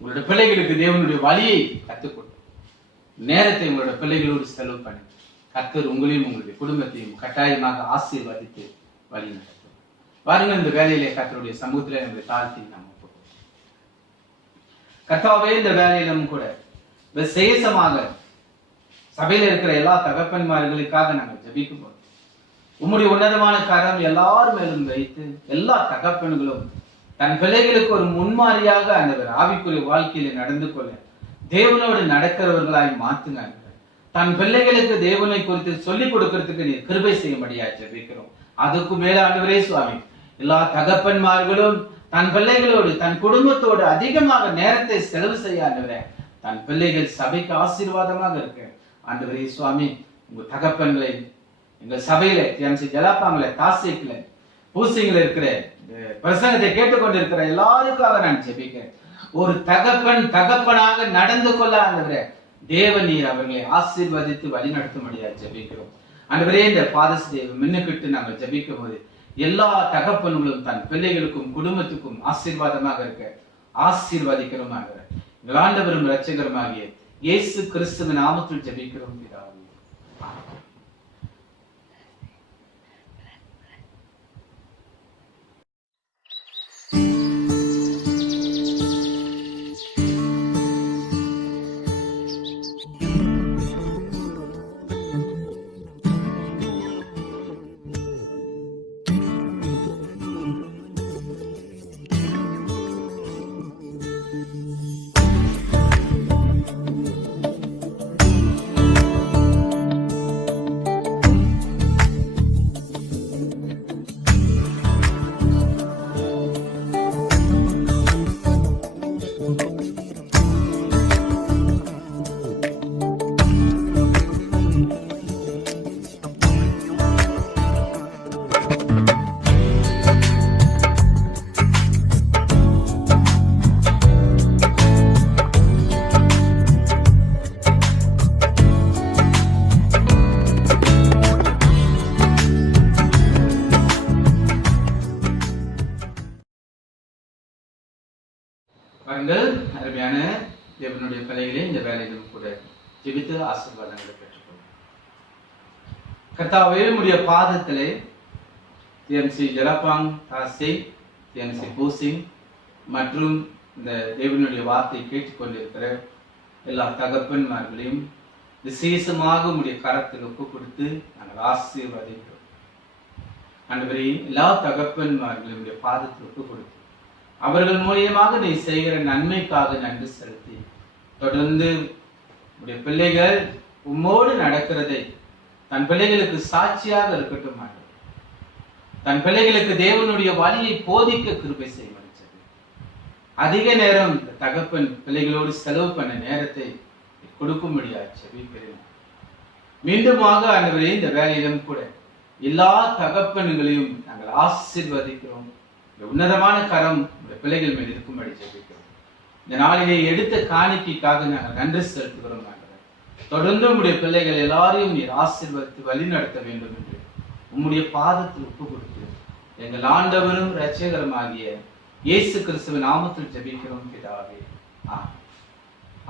உங்களுடைய பிள்ளைகளுக்கு தேவனுடைய வழியை கற்றுக் கொடுங்க. நேரத்தை உங்களுடைய பிள்ளைகளோடு செலவு பண்ணி கர்த்தர் உங்களையும் உங்களுடைய குடும்பத்தையும் கட்டாயமாக ஆசீர்வதித்து வழி நடத்தும். பாருங்கள், இந்த வேலையிலே கர்த்தருடைய சமூகத்திலே நம்முடைய தாழ்த்தி நாம் கர்த்தாவே இந்த வேலையிலும் கூட விசேஷமாக சபையில இருக்கிற எல்லா தகப்பன்மார்களுக்காக நாங்கள் ஜெபிக்கும் போது உம்முடைய உன்னதமான கரம் எல்லார் மேலும் வைத்து எல்லா தகப்பன்களும் தன் பிள்ளைகளுக்கு ஒரு முன்மாதிரியாக அந்த ஆவிக்குரிய வாழ்க்கையில நடந்து கொள்ள தேவனோடு நடக்கிறவர்களாய் மாத்துங்க. தன் பிள்ளைகளுக்கு தேவனை குறித்து சொல்லிக் கொடுக்கறதுக்கு நீ கிருபை செய்யும்படியா ஜெபிக்கிறோம். அதுக்கு மேல ஆண்டவரே சுவாமி, எல்லா தகப்பன்மார்களும் தன் பிள்ளைகளோடு தன் குடும்பத்தோடு அதிகமாக நேரத்தை செலவு செய்ய ஆண்டவரே, தன் பிள்ளைகள் சபைக்கு ஆசீர்வாதமாக இருக்கு. ஆண்டவரே சுவாமி, உங்க தகப்பன்களை எங்க சபையில டிஎம்சி ஜலாப்பாங்கல தாசிக்கல பூசிங்கள இருக்கிற பிரசங்கத்தை கேட்டுக்கொண்டு இருக்கிற எல்லாருக்காக நான் ஜெபிக்கிறேன். ஒரு தகப்பனாக நடந்து கொள்ள ஆண்டவரே தேவன் நீர் அவர்களை ஆசீர்வதித்து வழி நடத்தும்படியா ஜெபிக்கிறோம். ஆண்டவரே, இந்த ஃபாதர்ஸ் டே முன்னிட்டு நாங்கள் ஜெபிக்கும் போது எல்லா தகப்பன்களும் தன் பிள்ளைகளுக்கும் குடும்பத்துக்கும் ஆசீர்வாதமாக இருக்க ஆசீர்வதிக்கிறோம். எங்கள் ஆண்டவரும் இரட்சகருமாகிய இயேசு கிறிஸ்துவின் நாமத்தில் ஜெபிக்கிறோம் பிதாவே. பாருங்கள், அருமையான தேவனுடைய பிள்ளைகளே, இந்த வேலையிலும் கூட ஜெபித்து ஆசீர்வாதங்களை பெற்றுக்கொள்ளும். கர்த்தாவே, உம்முடைய பாதத்திலே TMC ஜலப்பாங் தாசே, TMC பூசிங் மற்றும் இந்த தேவனுடைய வார்த்தை கேட்டுக்கொண்டிருக்கிற எல்லா தகப்பன்மார்களையும் விசேஷமாக உம்முடைய கரத்தில் ஒப்பு கொடுத்து நாங்கள் ஆசீர்வதிக்கிறோம். ஆண்டவரே, எல்லா தகப்பன்மார்களையும் பாதத்தில் ஒப்பு கொடுத்து அவர்கள் மூலியமாக நீ செய்கிற நன்மைக்காக நன்றி செலுத்தி தொடர்ந்து உடைய பிள்ளைகள் உம்மோடு நடக்கிறதை தன் பிள்ளைகளுக்கு சாட்சியாக இருக்கட்டும். தன் பிள்ளைகளுக்கு தேவனுடைய வழியை போதிக்க கிருபை செய்ய முடிச்சது. அதிக நேரம் தகப்பன் பிள்ளைகளோடு செலவு பண்ண நேரத்தை கொடுக்க முடியாது. மீண்டுமாக ஆண்டவரே, இந்த வேலையிலும் கூட எல்லா தகப்பன்களையும் நாங்கள் ஆசீர்வதிக்கிறோம். இந்த உன்னதமான கரம் பிள்ளைகள் மேல் இருக்கும்படி ஜெபிக்கிறோம். இந்த நாளிலே எடுத்த காணிக்கைக்காக நாங்கள் நன்றி செலுத்துகிறோம். தொடர்ந்து உம்முடைய பிள்ளைகள் எல்லாரையும் நீர் ஆசீர்வதித்து வழி நடத்த வேண்டும் என்று உம்முடைய பாதத்தில் ஒப்பு கொடுத்து எங்கள் ஆண்டவரும் இரட்சகருமாகிய இயேசு கிறிஸ்துவின் நாமத்தில் ஜெபிக்கிறோம் பிதாவே.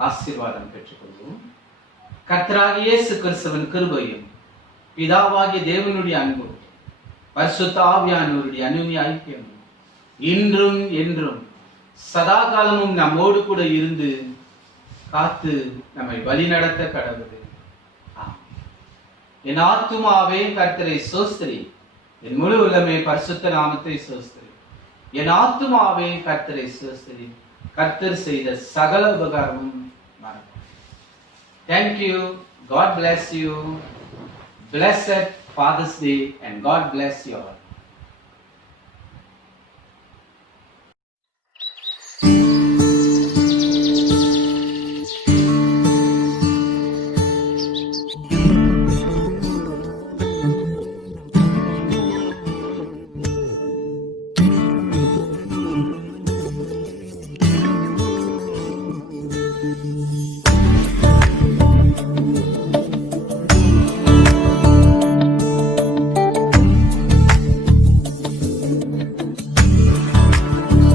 ஆசீர்வாதம் பெற்றுக்கொள்வோம். கர்த்தராகிய இயேசு கிறிஸ்துவின் கிருபையும் பிதாவாகிய தேவனுடைய அன்பும் பரிசுத்த ஆவியானவருடைய அன்யோன்ய ஐக்கியமும் இன்றும் என்றும் சதா காலமும் நம்மோடு கூட இருந்து காத்து நம்மை வழி நடத்த கடவுது. என் ஆத்துமாவே கர்த்தரை சோஸ்திரி, என் முழு உள்ளமே பரிசுத்த நாமத்தை சோஸ்திரி. என் ஆத்துமாவே கர்த்தரை சோஸ்திரி, கர்த்தர் செய்த சகல உபகாரமும் மறக்கும். Thank you. God bless you. Blessed Father's Day and God bless you all.